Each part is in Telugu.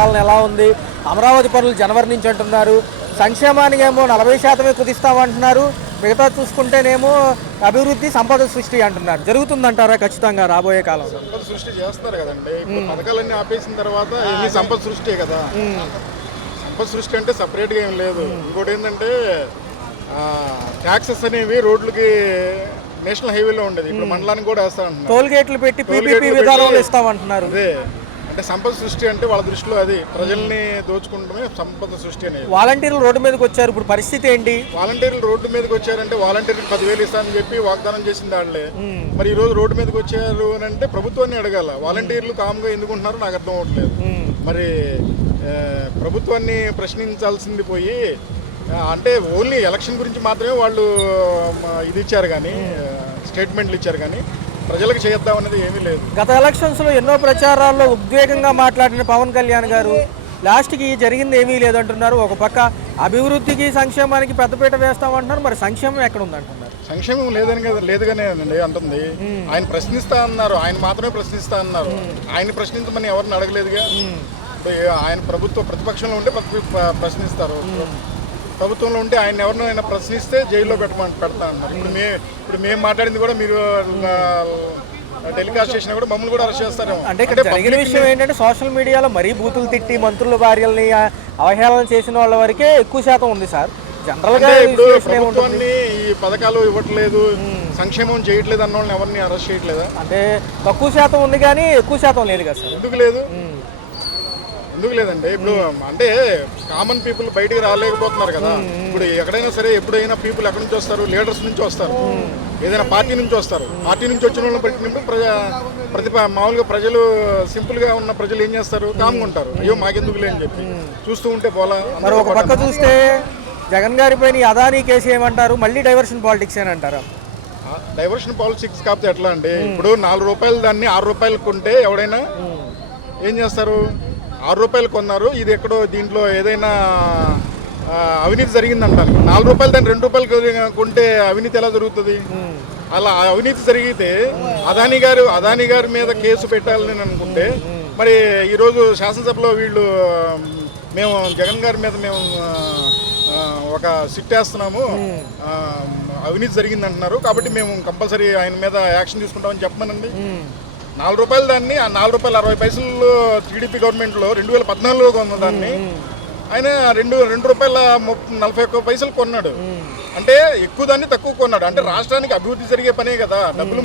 పాలన ఎలా ఉంది? అమరావతి పనులు జనవరి నుంచి అంటున్నారు. సంక్షేమానికి ఏమో 40% కుదిస్తామంటున్నారు. మిగతా చూసుకుంటేనేమో అభివృద్ధి, సంపద సృష్టి అంటున్నారు. జరుగుతుందంటారా ఖచ్చితంగా రాబోయే కాలం? సంపద సృష్టి చేస్తారు కదండి. ఇప్పుడు పథకాలన్నీ ఆపేసిన తర్వాత ఇన్ని సంపద సృష్టి కదా. సంపద సృష్టి అంటే సపరేట్గా ఏం లేదు. ఇంకోటి ఏంటంటే ట్యాక్సెస్ అనేవి రోడ్లకి నేషనల్ హైవేలో ఉండేది, ఇప్పుడు మండలానికి కూడా వేస్తా అంటున్నారు. టోల్ గేట్లు పెట్టి పీపీపీ విధానంలో ఇస్తామంటున్నారు. అదే అంటే సంపద సృష్టి అంటే వాళ్ళ దృష్టిలో అది ప్రజల్ని దోచుకుంటమే సంపద సృష్టి అనేది. వాలంటీర్లు రోడ్డు మీదకి వచ్చారు, ఇప్పుడు పరిస్థితి ఏంటి? వాలంటీర్లు రోడ్డు మీదకి వచ్చారంటే వాలంటీర్లకు 10,000 ఇస్తానని చెప్పి వాగ్దానం చేసింది వాళ్ళే. మరి ఈ రోజు రోడ్డు మీదకి వచ్చారు అని అంటే ప్రభుత్వాన్ని అడగాల. వాలంటీర్లు కామ్గా ఎందుకుంటున్నారో నాకు అర్థం అవ్వట్లేదు. మరి ప్రభుత్వాన్ని ప్రశ్నించాల్సింది పోయి అంటే ఓన్లీ ఎలక్షన్ గురించి మాత్రమే వాళ్ళు ఇది ఇచ్చారు కానీ స్టేట్మెంట్లు ఇచ్చారు కానీ ప్రజలకు చేద్దాం అనేది ఏమీ లేదు. గత ఎలక్షన్స్లో ఎన్నో ప్రచారాల్లో ఉద్వేగంగా మాట్లాడిన పవన్ కళ్యాణ్ గారు లాస్ట్కి జరిగింది ఏమీ లేదంటున్నారు. ఒక పక్క అభివృద్ధికి, సంక్షేమానికి పెద్దపీట వేస్తామంటున్నారు. మరి సంక్షేమం ఎక్కడ ఉందంటున్నారు? సంక్షేమం లేదుగానే అంటుంది. ఆయన ప్రశ్నిస్తా అన్నారు, ఆయన మాత్రమే ప్రశ్నిస్తా అన్నారు. ఆయన ప్రశ్నించమని ఎవరిని అడగలేదుగా. ఆయన ప్రతిపక్షంలో ఉంటే ప్రశ్నిస్తారు, ప్రభుత్వంలో ఉంటే ఆయన ఎవరినైనా ప్రశ్నిస్తే జైల్లో పెడతా అన్నారు. ఇప్పుడు మేము మాట్లాడింది కూడా మీరు టెలికాస్ట్ చేసినా కూడా మమ్మల్ని కూడా అరెస్ట్ చేస్తారేమో. అంటే ఇక్కడ జరిగిన విషయం ఏంటంటే సోషల్ మీడియాలో మరీ బూతులు తిట్టి మంత్రుల భార్యల్ని అవహేళన చేసిన వాళ్ళ వరకే ఎక్కువ శాతం ఉంది సార్. జనరల్గా ఇప్పుడు ప్రభుత్వాన్ని ఈ పథకాలు ఇవ్వట్లేదు, సంక్షేమం చేయట్లేదు అన్న వాళ్ళని ఎవరిని అరెస్ట్ చేయట్లేదా? అంటే తక్కువ శాతం ఉంది కానీ ఎక్కువ శాతం లేదు కదా సార్. ఎందుకు లేదండి? ఇప్పుడు అంటే కామన్ పీపుల్ బయటికి రాలేకపోతున్నారు కదా. ఇప్పుడు ఎక్కడైనా సరే ఎప్పుడైనా పీపుల్ ఎక్కడి నుంచి వస్తారు? లీడర్స్ నుంచి వస్తారు, ఏదైనా పార్టీ నుంచి వస్తారు. పార్టీ నుంచి వచ్చిన వాళ్ళని పెట్టినప్పుడు మామూలుగా ప్రజలు, సింపుల్గా ఉన్న ప్రజలు ఏం చేస్తారు? కామ్గా ఉంటారు. అయ్యో మాకెందుకులే అని చెప్పి చూస్తూ ఉంటే పోలా. మరి ఒక పక్క చూస్తే జగన్ గారి పైన అదానీ కేసు ఏమంటారు? మళ్ళీ డైవర్షన్ పాలిటిక్స్ అని అంటారా? డైవర్షన్ పాలిటిక్స్ కాకపోతే ఎట్లా అండి? ఇప్పుడు 4 రూపాయలు దాన్ని 6 రూపాయలు కొంటే ఎవడైనా ఏం చేస్తారు? 6 రూపాయలు కొన్నారు, ఇది ఎక్కడో దీంట్లో ఏదైనా అవినీతి జరిగిందంటారు. 4 రూపాయలు దాన్ని 2 రూపాయలు కొంటే అవినీతి ఎలా జరుగుతుంది? అలా అవినీతి జరిగితే అదానీ గారి మీద కేసు పెట్టాలని అనుకుంటే మరి ఈరోజు శాసనసభలో వీళ్ళు మేము జగన్ గారి మీద మేము ఒక సిట్ వేస్తున్నాము, అవినీతి జరిగిందంటున్నారు కాబట్టి మేము కంపల్సరీ ఆయన మీద యాక్షన్ తీసుకుంటామని చెప్పమనండి. 4 రూపాయలు దాన్ని, ఆ 4 రూపాయలు 60 పైసలు టీడీపీ గవర్నమెంట్లో 2014లో కొన్న దాన్ని ఆయన 2 రూపాయల 41 పైసలు కొన్నాడు. అంటే ఎక్కువ దాన్ని తక్కువ కొన్నాడు. అంటే రాష్ట్రానికి అభివృద్ధి జరిగే పనే కదా, డబ్బులు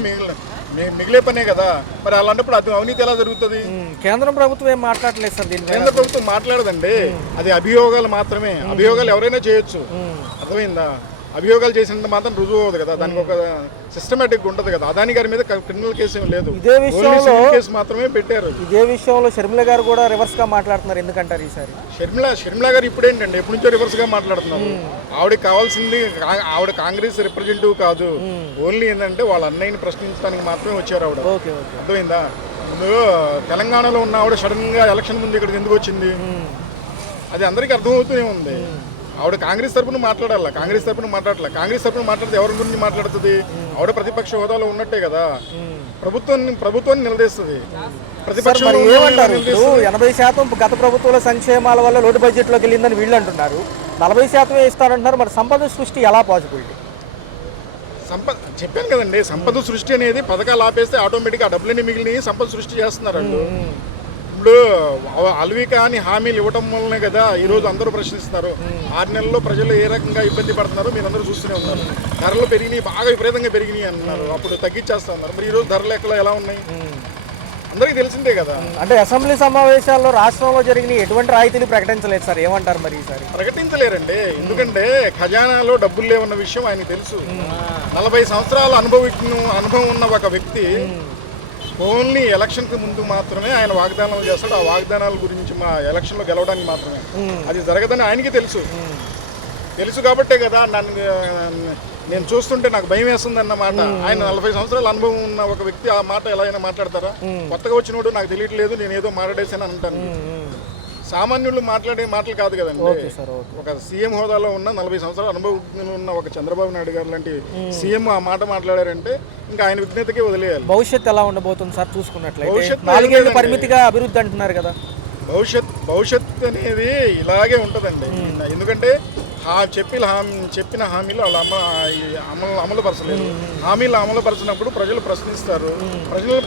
మిగిలే పనే కదా. మరి అలాంటప్పుడు అది అవినీతి ఎలా జరుగుతుంది? కేంద్ర ప్రభుత్వం ఏం మాట్లాడలేదు సార్. కేంద్ర ప్రభుత్వం మాట్లాడదండి, అది అభియోగాలు మాత్రమే. అభియోగాలు ఎవరైనా చేయొచ్చు, అర్థమైందా? అభియోగాలు చేసినంత మాత్రం రుజువు అవ్వదు కదా, దానికి ఒక సిస్టమేటిక్ ఉంటుంది కదా. అదానీ గారి మీద క్రిమినల్ కేసు ఏం లేదు, ఇదే విషయంలో కేసు మాత్రమే పెట్టారు. ఇదే విషయంలో షర్మిల గారు కూడా రివర్స్ గా మాట్లాడుతున్నారు. ఎందుకంటారు ఈసారి? షర్మిల గారు ఇప్పుడేంటండి, ఎప్పటి నుంచో రివర్స్ గా మాట్లాడుతున్నారు. ఆవిడకి కావాల్సింది, ఆవిడ కాంగ్రెస్ రిప్రజెంటేటివ్ కాదు, ఓన్లీ ఏంటంటే వాళ్ళ అన్నయ్యని ప్రశ్నించడానికి మాత్రమే వచ్చారు ఆవిడ. అర్థమైందా? ముందు తెలంగాణలో ఉన్న ఆవిడ సడన్ గా ఎలక్షన్ ముందు ఇక్కడికి ఎందుకు వచ్చింది అది అందరికీ అర్థమవుతూనే ఉంది. ఆవిడ కాంగ్రెస్ తరఫున మాట్లాడాల, కాంగ్రెస్ తరఫున మాట్లాడితే ఎవరి గురించి మాట్లాడుతుంది? ఆవిడ ప్రతిపక్ష హోదాలో ఉన్నట్టే కదా, ప్రభుత్వాన్ని నిలదీస్తుంది. ప్రతిపక్షం 80% గత ప్రభుత్వాల సంక్షేమాల వల్ల లోటు బడ్జెట్ లోకి వెళ్ళిందని వీళ్ళు అంటున్నారు. 40% ఇస్తారంటున్నారు. మరి సంపద సృష్టి ఎలా పాసిబిలిటీ? చెప్పాను కదండి, సంపద సృష్టి అనేది పథకాలు ఆపేస్తే ఆటోమేటిక్గా ఆ డబ్బులన్నీ మిగిలిన సంపద సృష్టి చేస్తున్నారు. ఇప్పుడు అల్విక అని హామీలు ఇవ్వటం వల్లనే కదా ఈరోజు అందరూ ప్రశ్నిస్తున్నారు. 6 నెలల్లో ప్రజలు ఏ రకంగా ఇబ్బంది పడుతున్నారో మీరు అందరూ చూస్తూనే ఉన్నారు. ధరలు పెరిగినాయి, బాగా విపరీతంగా పెరిగినాయి అన్నారు, అప్పుడు తగ్గించేస్తా ఉన్నారు. మరి ఈరోజు ధరలు ఎలా ఉన్నాయి అందరికీ తెలిసిందే కదా. అంటే అసెంబ్లీ సమావేశాల్లో రాష్ట్రంలో జరిగిన ఎటువంటి రాయితీలు ప్రకటించలేదు సార్, ఏమంటారు మరి ఈసారి? ప్రకటించలేరండి, ఎందుకంటే ఖజానాలో డబ్బులు లేవన్న విషయం ఆయనకు తెలుసు. 40 సంవత్సరాల అనుభవం ఉన్న ఒక వ్యక్తి ఓన్లీ ఎలక్షన్కి ముందు మాత్రమే ఆయన వాగ్దానాలు చేస్తాడు. ఆ వాగ్దానాల గురించి మా ఎలక్షన్లో గెలవడానికి మాత్రమే, అది జరగదని ఆయనకి తెలుసు కాబట్టే కదా నేను చూస్తుంటే నాకు భయం వేస్తుంది అన్నమాట. ఆయన 40 సంవత్సరాల అనుభవం ఉన్న ఒక వ్యక్తి ఆ మాట ఎలా అయినా మాట్లాడతారా? కొత్తగా వచ్చినోడు నాకు తెలియట్లేదు, నేను ఏదో మాట్లాడేసాను అంటాను. సామాన్యులు మాట్లాడే మాటలు కాదు కదండి. ఒక సీఎం హోదాలో ఉన్న 40 సంవత్సరాల అనుభవం ఉన్న ఒక చంద్రబాబు నాయుడు గారు లాంటి సీఎం ఆ మాట మాట్లాడారంటే ఇంకా ఆయన విజ్ఞతకే వదిలేయాలి. భవిష్యత్తు ఎలా ఉండబోతుంది సార్ చూసుకున్నట్లయితే? 4 ఏళ్ల పరిమితిగా అభివృద్ధి అంటున్నారు కదా. భవిష్యత్ అనేది ఇలాగే ఉంటుందండి. ఎందుకంటే చెప్పిన హామీలు వాళ్ళ అమలుపరచలేదు. హామీలు అమలుపరచినప్పుడు ప్రజలు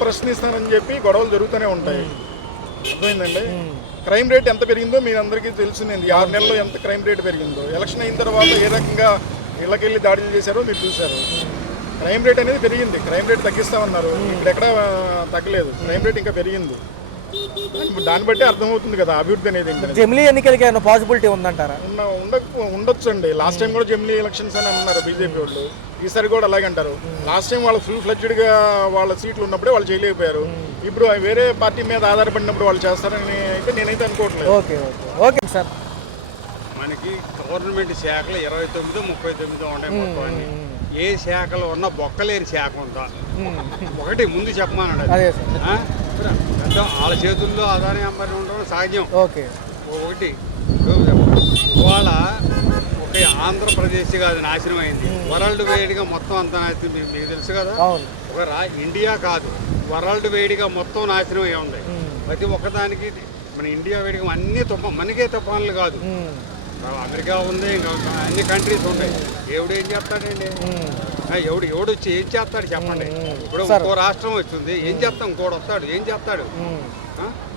ప్రశ్నిస్తారని చెప్పి గొడవలు జరుగుతూనే ఉంటాయి. అర్థమైందండి. క్రైమ్ రేట్ ఎంత పెరిగిందో మీ అందరికీ తెలిసిందండి. 6 నెలల్లో ఎంత క్రైమ్ రేట్ పెరిగిందో. ఎలక్షన్ అయిన తర్వాత ఏ రకంగా ఇళ్ళకెళ్ళి దాడులు చేశారో మీరు చూశారు. క్రైమ్ రేట్ అనేది పెరిగింది. క్రైమ్ రేట్ తగ్గిస్తామన్నారు, ఇప్పుడు ఎక్కడ తగ్గలేదు. క్రైమ్ రేట్ ఇంకా పెరిగింది. దాన్ని బట్టి అర్థమవుతుంది కదా అభివృద్ధి అనేది. జమిలీ ఎన్నికలకి ఏమైనా పాసిబిలిటీ ఉందంటారా? ఉండొచ్చు అండి. లాస్ట్ టైం కూడా జమిలీ ఎలక్షన్స్ అని అన్నారు బీజేపీ వాళ్ళు. ఈసారి కూడా అలాగే అంటారు. లాస్ట్ టైం వాళ్ళు ఫుల్ ఫ్లెడ్జ్డ్గా వాళ్ళ సీట్లు ఉన్నప్పుడే వాళ్ళు చేయలేకపోయారు. ఇప్పుడు వేరే పార్టీ మీద ఆధారపడినప్పుడు వాళ్ళు చేస్తారని అయితే నేనైతే అనుకోవట్లేదు. Okay okay okay sir. మనకి గవర్నమెంట్ శాఖలు 29-39 ఉంటాయి మొత్తం అన్ని. ఏ శాఖలో ఉన్న బొక్కలేని శాఖ ఉందా? ఒకటి ముందు చెప్పమన్నాడు. వాళ్ళ చేతుల్లో అదాని అంబానీ ఉండడం సహజం. ఓకే. ఒకటి ఇవాళ ఒక ఆంధ్రప్రదేశ్ కాదు నాశనం అయింది, వరల్డ్ వైడ్గా మొత్తం అంత నాశనం. మీకు తెలుసు కదా, ఒక ఇండియా కాదు వరల్డ్ వైడ్గా మొత్తం నాశనం అయి ఉంది. ప్రతి ఒక్కదానికి మన ఇండియా వైడ్గా అన్ని మనకే తుఫాన్లు కాదు, అమెరికా ఉంది, ఇంకా అన్ని కంట్రీస్ ఉన్నాయి. ఏం చేస్తాడండి? ఎవడు వచ్చి ఏం చేస్తాడు చెప్పండి? ఇప్పుడు ఇంకో రాష్ట్రం వచ్చింది, ఏం చేస్తాం? ఇంకోటి వస్తాడు, ఏం చేస్తాడు?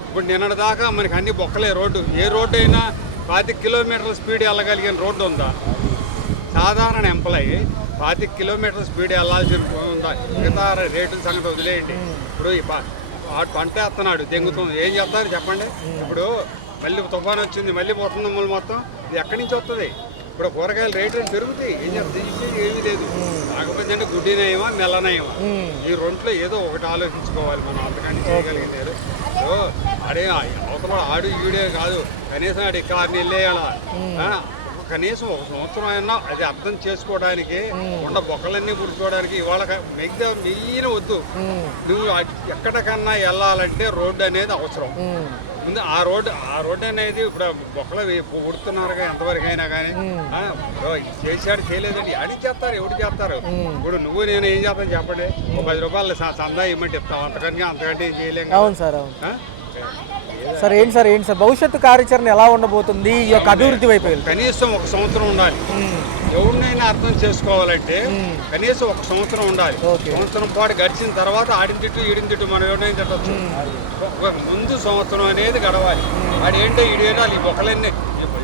ఇప్పుడు నిన్నటి దాకా మనకి అన్ని బొక్కలే. రోడ్డు ఏ రోడ్డు అయినా 25 కిలోమీటర్ల స్పీడ్ వెళ్ళగలిగిన రోడ్డు ఉందా? సాధారణ ఎంప్లాయీ 25 కిలోమీటర్ల స్పీడ్ వెళ్ళాల్సి ఉందా? మిగతా రేటుల సంగతి వదిలేయండి. ఇప్పుడు పంట వేస్తున్నాడు, దెంగుతుంది, ఏం చేస్తారు చెప్పండి? ఇప్పుడు మళ్ళీ తుఫాను వచ్చింది, మళ్ళీ పోతుంది మొత్తం. ఇది ఎక్కడి నుంచి వస్తుంది? ఇప్పుడు కూరగాయల రేట్లు పెరుగుతాయి, ఏం చేస్తుంది? ఏమీ లేదు. కాకపోతే అంటే గుడ్డినయమా మెల్లనయమా, ఈ రెంట్లో ఏదో ఒకటి ఆలోచించుకోవాలి మనం. అంతకంటే చేయగలిగింది ఆడే అవతల ఆడు ఈడే కాదు, కనీసం ఆడి కార్ని వెళ్ళేయాల. కనీసం ఒక సంవత్సరం అయినా అది అర్థం చేసుకోవడానికి, ఉన్న బొక్కలన్నీ పుడుకోవడానికి. ఇవాళ మిగతా మెయిన్ వద్దు, నువ్వు ఎక్కడికన్నా వెళ్ళాలంటే రోడ్డు అనేది అవసరం. ముందు ఆ రోడ్డు అనేది ఇప్పుడు బొక్కలు ఉడుతున్నారుగా ఎంతవరకు అయినా కానీ. చేశాడు చేయలేదండి, అడిగి చేస్తారు, ఎవడు చేస్తారు? ఇప్పుడు నువ్వు నేను ఏం చేస్తాను చెప్పండి? ఒక 10 రూపాయలు సందా ఇవ్వమంటే ఇస్తాం, అంతకంటే ఏం చేయలేము. అవును సార్, అవును సార్. ఏంటి సార్ భవిష్యత్తు కార్యాచరణ ఎలా ఉండబోతుంది ఈ యొక్క అభివృద్ధి వైపు? కనీసం ఒక సంవత్సరం ఉండాలి. ఎవరినైనా అర్థం చేసుకోవాలంటే కనీసం ఒక సంవత్సరం ఉండాలి. సంవత్సరం పాటు గడిచిన తర్వాత ఆడిన తిట్టు ఈడిన తిట్టు మనం ఎవరైనా తిట్టచ్చు. ముందు సంవత్సరం అనేది గడవాలి. ఆడు ఏంటో ఈడేటో ఈ బొక్కలన్నీ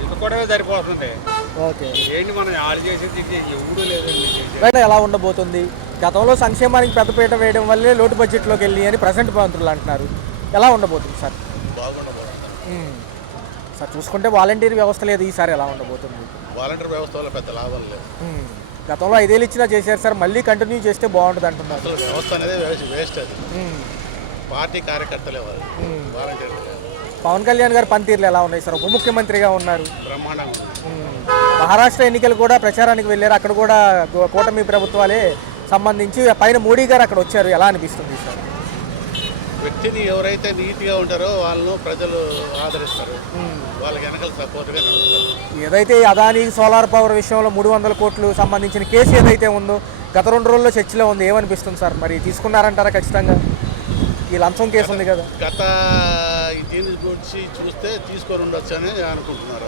ఇదుకోవడమే సరిపోతుంది. ఏంటి మనం ఆడు చేసేది ఎవడూ లేదండి. ఎలా ఉండబోతుంది? గతంలో సంక్షేమానికి పెద్దపీట వేయడం వల్లే లోటు బడ్జెట్లోకి వెళ్ళి అని ప్రజెంట్ మంత్రులు అంటున్నారు. ఎలా ఉండబోతుంది సార్? సార్ చూసుకుంటే వాలంటీర్ వ్యవస్థ లేదు, ఈసారి ఎలా ఉండబోతుంది? వాలంటీర్ వ్యవస్థ వల్ల పెద్ద లాభం లేదు. గతంలో 5 ఏళ్ళు ఇచ్చినా చేశారు సార్, మళ్ళీ కంటిన్యూ చేస్తే బాగుంటుంది అంటున్నారు. అసలు వ్యవస్థ అనేది వేస్ట్. అది పార్టీ కార్యకర్తలే వాళ్ళు, వాలంటీర్లు. పవన్ కళ్యాణ్ గారు పనితీరులు ఎలా ఉన్నాయి సార్? ఉప ముఖ్యమంత్రిగా ఉన్నారు, బ్రహ్మాండంగా. మహారాష్ట్ర ఎన్నికలు కూడా ప్రచారానికి వెళ్ళారు, అక్కడ కూడా కూటమి ప్రభుత్వాలే సంబంధించి పైన మోడీ గారు అక్కడ వచ్చారు. ఎలా అనిపిస్తుంది సార్? వ్యక్తిని ఎవరైతే నీతిగా ఉంటారో వాళ్ళను ప్రజలు ఆదరిస్తారు, వాళ్ళకి వెనకాల సపోర్ట్గా నడుస్తారు. ఏదైతే అదానీ సోలార్ పవర్ విషయంలో 300 కోట్లు సంబంధించిన కేసు ఏదైతే ఉందో గత 2 రోజుల్లో చర్చలో ఉంది, ఏమనిపిస్తుంది సార్? మరి తీసుకున్నారంటారా ఖచ్చితంగా? ఈ లంచం కేసు ఉంది కదా, గత దీని గురించి చూస్తే తీసుకొని ఉండొచ్చు అని అనుకుంటున్నారు.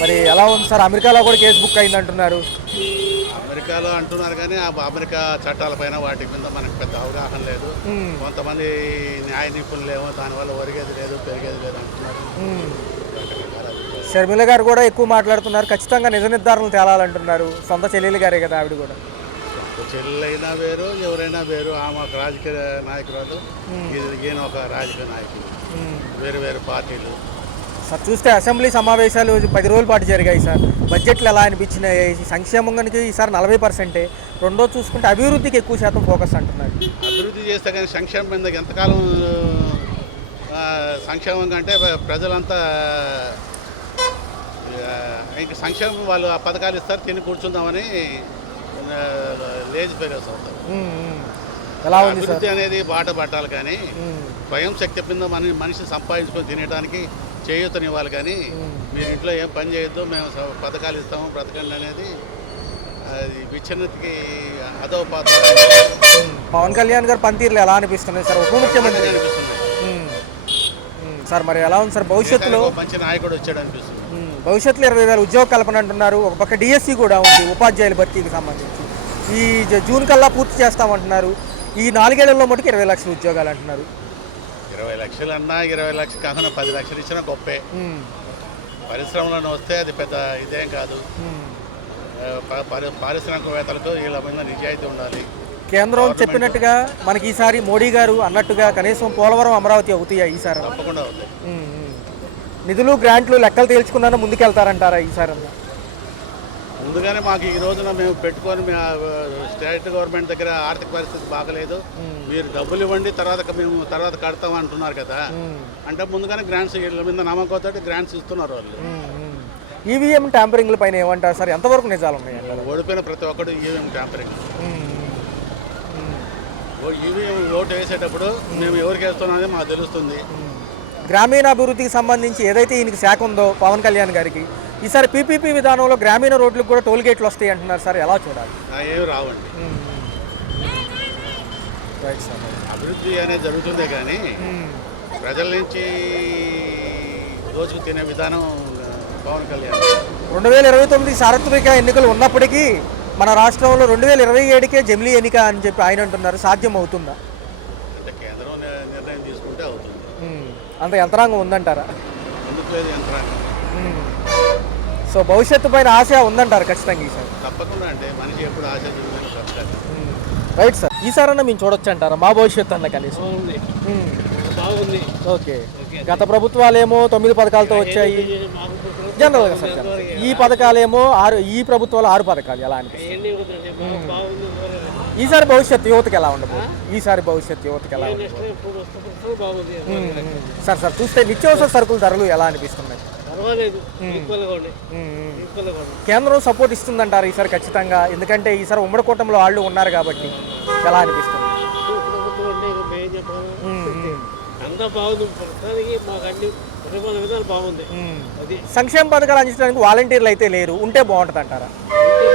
మరి ఎలా ఉంది సార్? అమెరికాలో కూడా కేసు బుక్ అయింది అంటున్నారు. అమెరికాలో అంటున్నారు కానీ ఆ అమెరికా చట్టాలపైన వాటి మీద మనకు పెద్ద అవగాహన లేదు. కొంతమంది న్యాయ నిపుణులు ఏమో దానివల్ల ఒరిగేది లేదు పెరిగేది లేదు అంటున్నారు. షర్మిల గారు కూడా ఎక్కువ మాట్లాడుతున్నారు, ఖచ్చితంగా నిజ నిర్ధారణలు తేలాలంటున్నారు. సొంత చెల్లెలు గారే కదా ఆవిడ కూడా. చెల్లెలైనా వేరు, ఎవరైనా వేరు. ఆమె ఒక రాజకీయ నాయకురాలు, ఈయన ఒక రాజకీయ నాయకులు, వేరు వేరు పార్టీలు. సార్ చూస్తే అసెంబ్లీ సమావేశాలు 10 రోజుల పాటు జరిగాయి సార్. బడ్జెట్లు ఎలా అనిపించినాయి? సంక్షేమంగానికి ఈసారి 40%. రెండో చూసుకుంటే అభివృద్ధికి ఎక్కువ శాతం ఫోకస్ అంటున్నారు. అభివృద్ధి చేస్తే కానీ సంక్షేమం మీద ఎంతకాలం సంక్షేమం కంటే ప్రజలంతా ఇంక సంక్షేమం వాళ్ళు ఆ పథకాలు ఇస్తారు, తిని కూర్చుందామని లేజీ పేరేస్ అవుతారు. అభివృద్ధి అనేది బాట పట్టాలి కానీ స్వయం శక్తి కింద మనిషి సంపాదించుకొని తినడానికి చేయూతనివ్వాలి కానీ మీరు ఇంట్లో ఏం పని చేయొద్దు, మేము పథకాలు ఇస్తాము బ్రతకండి అనేది అది విచ్ఛిన్నతికి అదో పాత్ర. పవన్ కళ్యాణ్ గారు పనితీరులు ఎలా అనిపిస్తున్నాయి సార్? ఉప ముఖ్యమంత్రి అనిపిస్తున్నాయి. సార్ మరి ఎలా ఉంది సార్ భవిష్యత్తులో? దేశానికి ఒక మంచి నాయకుడు వచ్చాడు అనిపిస్తుంది. భవిష్యత్తులో 20,000 ఉద్యోగ కల్పన అంటున్నారు. ఒక పక్క డిఎస్సి కూడా ఉంది ఉపాధ్యాయుల భర్తీకి సంబంధించి. ఈ జూన్ కల్లా పూర్తి చేస్తామంటున్నారు. ఈ 4 ఏళ్లలో మటుకు 20 లక్షల ఉద్యోగాలు అంటున్నారు. 20 లక్షలు అన్నా 20 లక్షలు కాకుండా 10 లక్షలు ఇచ్చినా గొప్పే. పరిశ్రమలను వస్తే అది పెద్ద ఇదేం కాదు. పారిశ్రామికవేత్తలకు వీళ్ళ మీద నిజాయితీ ఉండాలి. కేంద్రం చెప్పినట్టుగా మనకి ఈసారి మోడీ గారు అన్నట్టుగా కనీసం పోలవరం అమరావతి అవుతాయా ఈసారి? తప్పకుండా అవుతాయి. నిధులు గ్రాంట్లు లెక్కలు తేల్చుకున్నా ముందుకెళ్తారంటారా ఈసారి? ముందుగానే మాకు ఈ రోజున మేము పెట్టుకొని స్టేట్ గవర్నమెంట్ దగ్గర ఆర్థిక పరిస్థితి బాగలేదు, మీరు డబ్బులు ఇవ్వండి తర్వాత కడతాం అంటున్నారు కదా. అంటే ముందుగానే గ్రాంట్స్ వీళ్ళ మీద నమ్మకంతో గ్రాంట్స్ ఇస్తున్నారు వాళ్ళు. ఈవీఎం ట్యాంపరింగ్ల పైన ఏమంటారు సార్? ఎంతవరకు నిజాలు ఉన్నాయంటారు? ఓడిపోయిన ప్రతి ఒక్కరు ఈవీఎం ట్యాంపరింగ్. ఈవీఎం ఓటు వేసేటప్పుడు మేము ఎవరికి వేస్తున్నామని మాకు తెలుస్తుంది. గ్రామీణాభివృద్ధికి సంబంధించి ఏదైతే ఈయనకి శాఖ ఉందో పవన్ కళ్యాణ్ గారికి, ఈసారి పీపీపీ విధానంలో గ్రామీణ రోడ్లకు కూడా టోల్ గేట్లు వస్తాయి అంటున్నారు సార్, ఎలా చూడాలి? ఏమి రావండి. Right sir. అభివృద్ధి అనేది జరుగుతుందే కానీ ప్రజల నుంచి రోజుకు తినే విధానం పవన్ కళ్యాణ్. 2029 సార్వత్రిక ఎన్నికలు ఉన్నప్పటికీ మన రాష్ట్రంలో 2027కే జమిలీ ఎన్నిక అని చెప్పి ఆయన అంటున్నారు. సాధ్యం అవుతుందా? అంటే కేంద్రం నిర్ణయం తీసుకుంటే అవుతుంది. అంత యంత్రాంగం ఉందంటారా? ఎందుకు లేదు యంత్రాంగం. సో భవిష్యత్తు పైన ఆశ ఉందంటారు ఖచ్చితంగా ఈసారి? తప్పకుండా అంటే మనిషి ఎప్పుడు ఆశ చూడాలి. Right sir. ఈసారన్నా మేము చూడొచ్చు అంటారా మా భవిష్యత్తు అన్న కనీసం? బాగుంది. ఓకే. గత ప్రభుత్వాలేమో 9 పథకాలతో వచ్చాయి జనరల్గా సార్. ఈ పథకాలేమో 6, ఈ ప్రభుత్వాలు 6 పథకాలు ఎలా అనిపిస్తుంది? ఈసారి భవిష్యత్తు యువతకి ఎలా ఉండబోతుంది? ఈసారి భవిష్యత్తు యువతకి ఎలా ఉండబోతుంది సార్? చూస్తే నిత్యావసర సరుకుల ధరలు ఎలా అనిపిస్తున్నాయి? కేంద్రం సపోర్ట్ ఇస్తుందంటారు ఈసారి ఖచ్చితంగా? ఎందుకంటే ఈసారి ఉమ్మడి కూటమిలో వాళ్ళు ఉన్నారు కాబట్టి ఎలా అనిపిస్తుంది? అంతా బాగుంది. ప్రస్తుతానికి మాకు అన్ని పరిపాలన విధాలు బాగుంది. అది సంక్షేమ పథకాలు అందించడానికి వాలంటీర్లు అయితే లేరు, ఉంటే బాగుంటుంది అంటారా?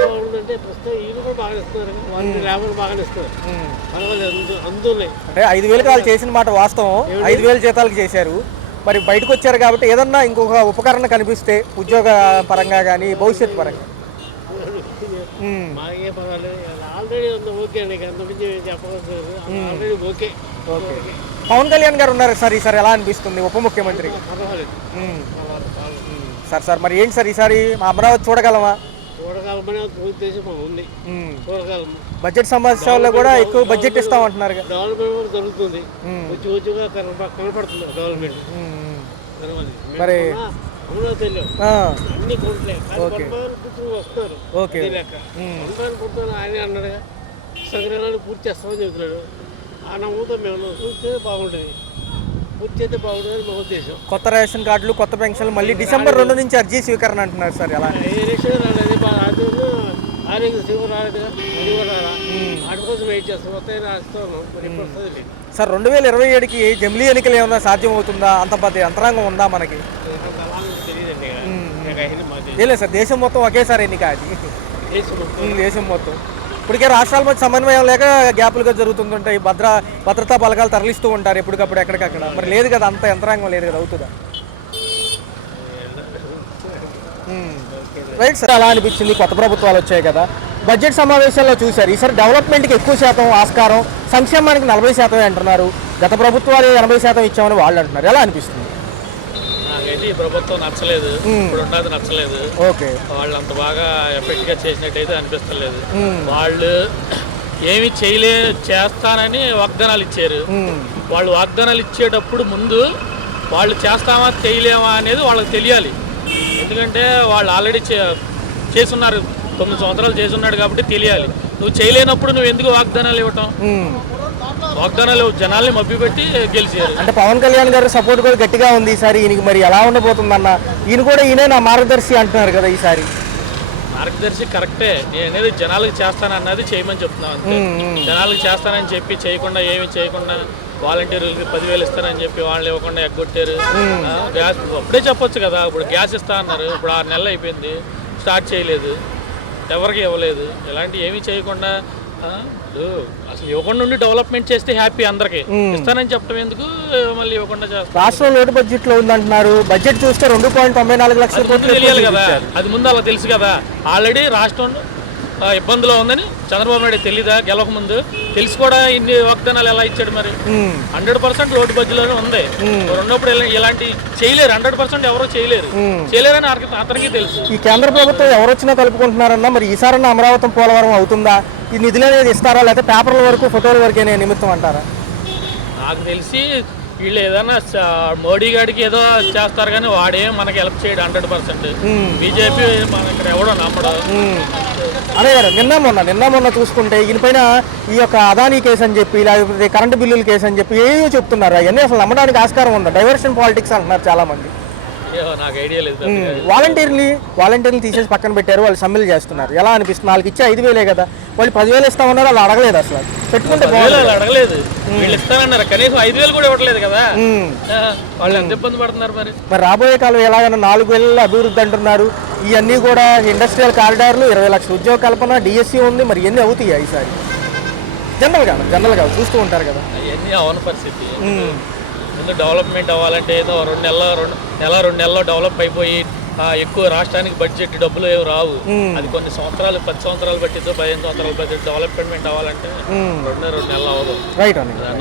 బాగుందంటే ప్రస్తుతం వీళ్ళు కూడా బాగా ఇస్తున్నారు, వాళ్ళు లేబర్ బాగానే ఇస్తున్నారు. పర్వాలేదు, అందున్నాయి. అంటే 5,000 వాళ్ళు చేసిన మాట వాస్తవం. 5,000 జీతాలకు చేశారు. మరి బయటకు వచ్చారు కాబట్టి ఏదన్నా ఇంకొక ఉపకరణ కనిపిస్తే ఉద్యోగ పరంగా కానీ భవిష్యత్తు పరంగా మాకే పర్వాలేదు. ఆల్రెడీ ఓకే అండి, అంతకుమించి చెప్పవచ్చు. Already okay. Okay. Pawan Kalyan గారు ఉన్నారు సార్, ఈసారి ఎలా అనిపిస్తుంది ఉప ముఖ్యమంత్రి? పర్వాలేదు. సార్ మరి ఏంటి సార్ ఈసారి మా అమరావతి చూడగలమా? చూడగలమనే ఉద్దేశం ఉంది. చూడగలము. బడ్జెట్ సమావేశాల్లో కూడా ఎక్కువ బడ్జెట్ ఇస్తామంటున్నారు. డెవలప్మెంట్ కూడా జరుగుతుంది, ఉద్యోగంగా కనపడుతుంది డెవలప్మెంట్. మరి అన్ని వస్తున్నారు. ఓకే. ఆయన అన్నాడుగా సంగ్రహాలను పూర్తి చేస్తామని చెబుతున్నాడు. ఆ నమ్మకంతో మేము చూస్తే బాగుంటుంది, పూర్తి చేస్తే బాగుంటుంది మా ఉద్దేశం. కొత్త రేషన్ కార్డులు, కొత్త పెన్షన్లు మళ్ళీ డిసెంబర్ 2 నుంచి అర్జీ స్వీకరణ అంటున్నారు సార్, ఎలా? ఏ రేషన్ రాలేదు, ఆరోగ్య సేవ రాలేదుగా, అది కూడా రాలా. వాటి కోసం వెయిట్ చేస్తాం. వస్తాయి రాస్తున్నాం, మరి ఇప్పుడు వస్తుంది లేదు సార్. 2027కి జమిలీ ఎన్నికలు ఏమన్నా సాధ్యం అవుతుందా? అంత పెద్ద యంత్రాంగం ఉందా మనకి? తెలియదండి. లేదు సార్, దేశం మొత్తం ఒకేసారి ఎన్నిక అది. దేశం మొత్తం ఇప్పటికే రాష్ట్రాల మధ్య సమన్వయం లేక గ్యాపులుగా జరుగుతుంటాయి. భద్రతా బలగాలు తరలిస్తూ ఉంటారు ఎప్పటికప్పుడు ఎక్కడికక్కడ. మరి లేదు కదా, అంత యంత్రాంగం లేదు కదా, అవుతుందా? Right sir. అలా అనిపించింది. కొత్త ప్రభుత్వాలు వచ్చాయి కదా, బడ్జెట్ సమావేశాల్లో చూశారు ఈసారి డెవలప్మెంట్కి ఎక్కువ శాతం ఆస్కారం, సంక్షేమానికి 40% అంటున్నారు. గత ప్రభుత్వాలు 80% ఇచ్చామని వాళ్ళు అంటున్నారు. ఎలా అనిపిస్తుంది? నాకైతే ఈ ప్రభుత్వం నచ్చలేదు, ఇప్పుడు ఉన్నది నచ్చలేదు. ఓకే. వాళ్ళు అంత బాగా ఎఫెక్ట్గా చేసినట్టయితే అనిపిస్తలేదు. వాళ్ళు ఏమి చేస్తానని వాగ్దానాలు ఇచ్చారు. వాళ్ళు వాగ్దానాలు ఇచ్చేటప్పుడు ముందు వాళ్ళు చేస్తామా చేయలేమా అనేది వాళ్ళకి తెలియాలి. ఎందుకంటే వాళ్ళు ఆల్రెడీ చేసున్నారు, 9 సంవత్సరాలు చేసున్నాడు కాబట్టి తెలియాలి. నువ్వు చేయలేనప్పుడు నువ్వు ఎందుకు వాగ్దానాలు ఇవ్వటం? వాగ్దానాలు జనాల్ని మభ్యపెట్టి గెలిచారు. అంటే పవన్ కళ్యాణ్ గారి సపోర్ట్ కూడా గట్టిగా ఉంది ఈసారి. ఈయనకి మరి ఎలా ఉండబోతుందన్న, ఈయన నా మార్గదర్శి అంటున్నారు కదా ఈసారి. మార్గదర్శి కరెక్టే. నేను అనేది జనాలకు చేస్తానన్నది చేయమని చెప్తున్నాను అంతే. జనాలకు చేస్తానని చెప్పి చేయకుండా, ఏమి చేయకుండా వాలంటీర్లకి 10,000 ఇస్తానని చెప్పి వాళ్ళు ఇవ్వకుండా ఎగ్గొట్టారు. గ్యాస్ అప్పుడే చెప్పొచ్చు కదా, ఇప్పుడు గ్యాస్ ఇస్తా అన్నారు, ఇప్పుడు 6 నెలలు అయిపోయింది, స్టార్ట్ చేయలేదు, ఎవరికి ఇవ్వలేదు. ఇలాంటి ఏమీ చేయకుండా ఇప్పుడు అసలు ఇవ్వకుండా ఉండి డెవలప్మెంట్ చేస్తే హ్యాపీ అందరికి. ఇస్తానని చెప్పడం ఎందుకు, మళ్ళీ ఇవ్వకుండా చేస్తారు. రాష్ట్రం లోటు బడ్జెట్ లో ఉందంటున్నారు. బడ్జెట్ చూస్తే 2.94 లక్షల అది ముందు తెలియాలి కదా, అది ముందు అలా తెలుసు కదా. ఆల్రెడీ రాష్ట్రం ఇబ్బందిలో ఉందని చంద్రబాబు నాయుడు తెలీదా గెలవక ముందు? తెలిసి కూడా ఇన్ని వాగ్దానాలు ఎలా ఇచ్చాడు మరి? 100% లోటు బడ్జెట్లోనే ఉంది. ఉన్నప్పుడు ఇలాంటి చేయలేరు, 100% ఎవరో చేయలేరని అతనికి తెలుసు. ఈ కేంద్ర ప్రభుత్వం ఎవరు వచ్చినా కలుపుకుంటున్నారన్నా, మరి ఈసారన్నా అమరావతి పోలవరం అవుతుందా? ఈ నిధులు అనేది ఇస్తారా, లేకపోతే పేపర్ల వరకు ఫోటోల వరకే నిమిత్తం అంటారా? నాకు తెలిసి వీళ్ళు ఏదైనా మోడీ గారికి ఏదో చేస్తారు కానీ వాడేం మనకి హెల్ప్ చేయడు 100%. బీజేపీ మన ఇక్కడ ఎవడో నమ్మడం. అదే గారు నిన్న మొన్న చూసుకుంటే దీనిపైన ఈ యొక్క అదానీ కేసు అని చెప్పి, లేకపోతే కరెంటు బిల్లుల కేసు అని చెప్పి ఏవో చెప్తున్నారు. అవన్నీ అసలు నమ్మడానికి ఆస్కారం ఉందా? డైవర్షన్ పాలిటిక్స్ అంటున్నారు చాలా మంది. నాకు ఐడియా లేదు. వాలంటీర్ని తీసేసి పక్కన పెట్టారు, వాళ్ళు సమ్మెలు చేస్తున్నారు. ఎలా అనిపిస్తుంది? వాళ్ళకి ఇచ్చే 5,000 కదా, వాళ్ళు 10,000 ఇస్తామన్నారు. వాళ్ళు అడగలేదు, అసలు పెట్టుకుంటే అడగలేదు. వీళ్ళు ఇస్తానన్నారు, కనీసం 5,000 కూడా ఇవ్వట్లేదు కదా. వాళ్ళు ఎంత ఇబ్బంది పడుతున్నారు మరి రాబోయే కాలం ఎలాగైనా 4 ఏళ్ళ అభివృద్ధి అంటున్నారు. ఇవన్నీ కూడా ఇండస్ట్రియల్ కారిడార్లు, 20 లక్షల ఉద్యోగ కల్పన, డిఎస్సి ఉంది. మరి ఎన్ని అవుతాయి ఈసారి? జనరల్గా చూస్తూ ఉంటారు కదా. అవన్నీ అవన పరిస్థితి. ముందు డెవలప్మెంట్ అవ్వాలంటే ఏదో 2 నెలల్లో డెవలప్ అయిపోయి ఎక్కువ రాష్ట్రానికి బడ్జెట్ డబ్బులు ఏమి రావు. అది కొన్ని సంవత్సరాలు, 10 సంవత్సరాలు పట్టిద్దో 15 సంవత్సరాలు పట్టిద్దో డెవలప్మెంట్ అవ్వాలంటే 2 నెలలు అవ్వదు. రైట్.